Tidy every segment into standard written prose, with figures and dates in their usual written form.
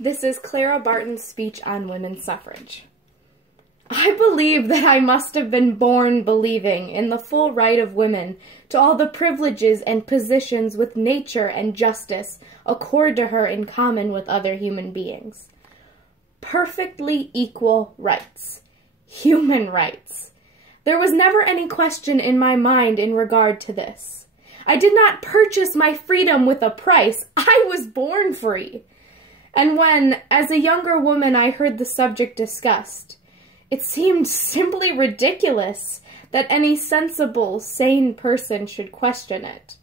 This is Clara Barton's speech on women's suffrage. I believe that I must have been born believing in the full right of women to all the privileges and positions with nature and justice accord to her in common with other human beings. Perfectly equal rights. Human rights. There was never any question in my mind in regard to this. I did not purchase my freedom with a price. I was born free. And when, as a younger woman, I heard the subject discussed, it seemed simply ridiculous that any sensible, sane person should question it.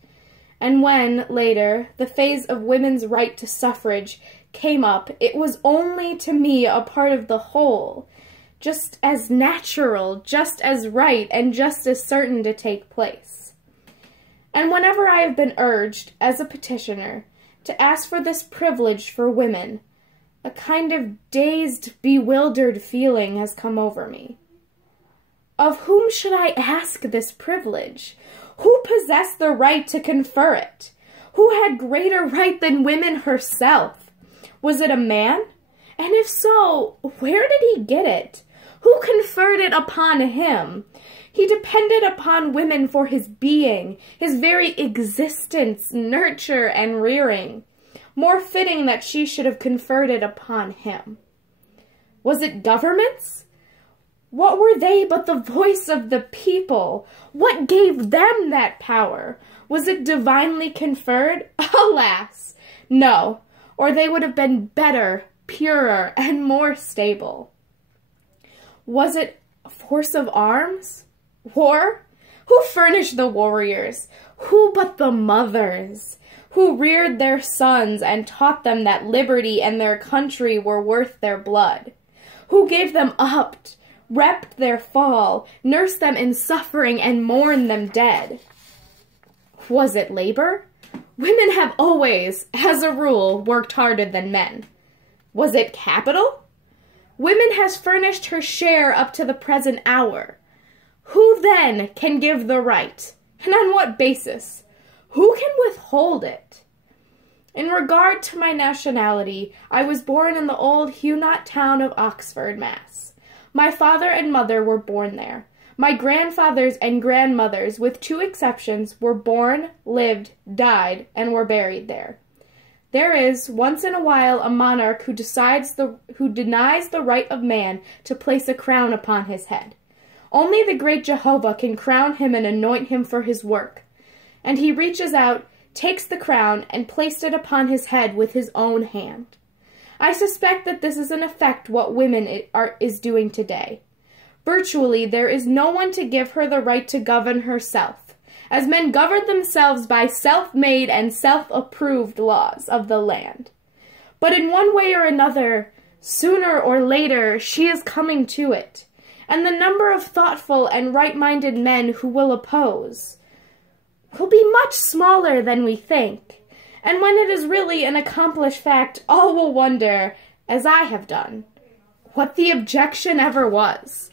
And when, later, the phase of women's right to suffrage came up, it was only to me a part of the whole, just as natural, just as right, and just as certain to take place. And whenever I have been urged, as a petitioner, to ask for this privilege for women, a kind of dazed, bewildered feeling has come over me. Of whom should I ask this privilege? Who possessed the right to confer it? Who had greater right than women herself? Was it a man? And if so, where did he get it? Who conferred it upon him? He depended upon women for his being, his very existence, nurture, and rearing. More fitting that she should have conferred it upon him. Was it governments? What were they but the voice of the people? What gave them that power? Was it divinely conferred? Alas, no, or they would have been better, purer, and more stable. Was it force of arms? War? Who furnished the warriors? Who but the mothers? Who reared their sons and taught them that liberty and their country were worth their blood? Who gave them up, repped their fall, nursed them in suffering, and mourned them dead? Was it labor? Women have always, as a rule, worked harder than men. Was it capital? Women has furnished her share up to the present hour. Who then can give the right? And on what basis? Who can withhold it? In regard to my nationality, I was born in the old Huguenot town of Oxford, Mass. My father and mother were born there. My grandfathers and grandmothers, with 2 exceptions, were born, lived, died, and were buried there. There is, once in a while, a monarch who denies the right of man to place a crown upon his head. Only the great Jehovah can crown him and anoint him for his work. And he reaches out, takes the crown, and placed it upon his head with his own hand. I suspect that this is in effect what women is doing today. Virtually, there is no one to give her the right to govern herself, as men govern themselves by self-made and self-approved laws of the land. But in one way or another, sooner or later, she is coming to it, and the number of thoughtful and right-minded men who will oppose will be much smaller than we think, and when it is really an accomplished fact, all will wonder, as I have done, what the objection ever was.